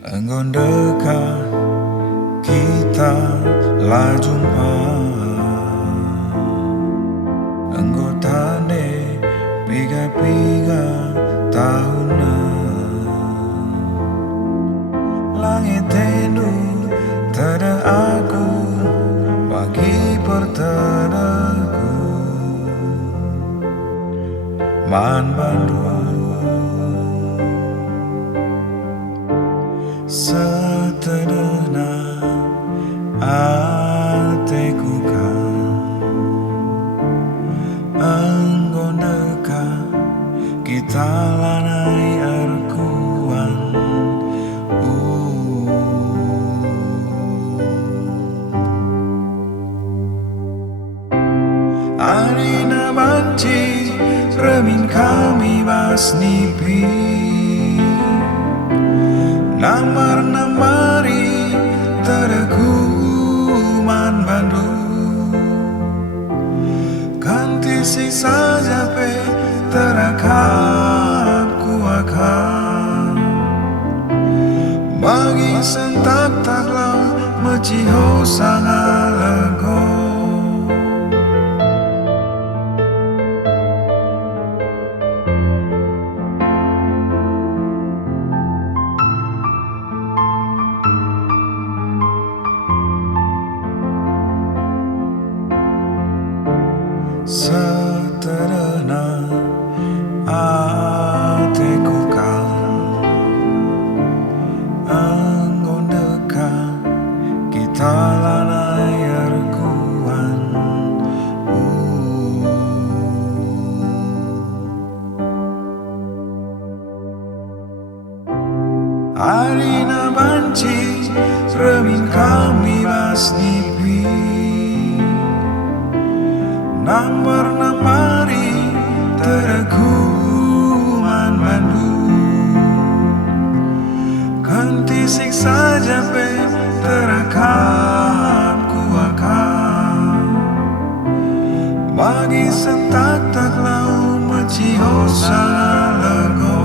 Engkau dekat, kita lah jumpa. Engkau tane piga-piga tahunan. Langit tendu tada aku bagi pertadaku. Man Bandung setedana atiku kan engkau dekat, kita lanai arkuan. Arina banci remin kami basnipi namari terkuman Bandung kanti siksa jape terakap ku akan bagi sentak taklau meciho sangat lego. Sederhana atiku kan engkau dekat, kita lanai arkuan. Arina banci remin kami basnipi namari terkuman Bandung kanti siksa jape terakap ku akan bagi sentak taklau meciho sangat lego.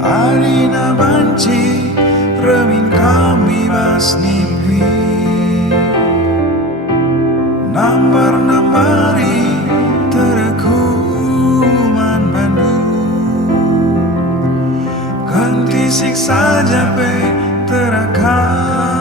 Arina banci remin kami basnipi namari terkuman Bandung kanti siksa jape terakap